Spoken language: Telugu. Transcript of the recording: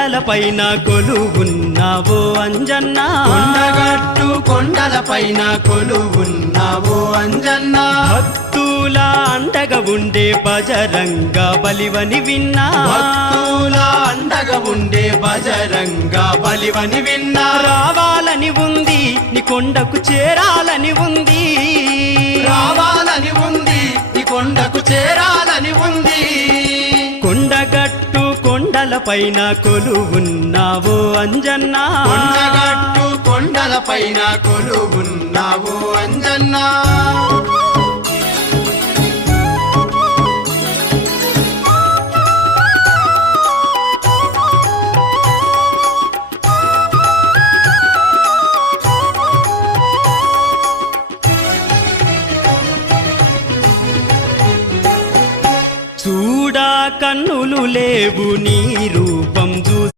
కొండలపైన కొలువున్నావో అంజన్న కొండగట్టు కొండలపైన కొలువున్నావో అంజన్న భక్తుల అండగా ఉండే బజరంగ బలివని విన్నా భక్తుల అండగా ఉండే బజరంగ బలివని విన్నా రావాలని ఉంది నీ కొండకు చేరాలని ఉంది రావాలని ఉంది నీ కొండకు చేరాలని ఉంది కొండగట్టు కొండలపైన కొలువున్నావో అంజన్న కొండగట్టు కొండలపైన కొలువున్నావో అంజన్న చూడా కన్నులు లేవు నీ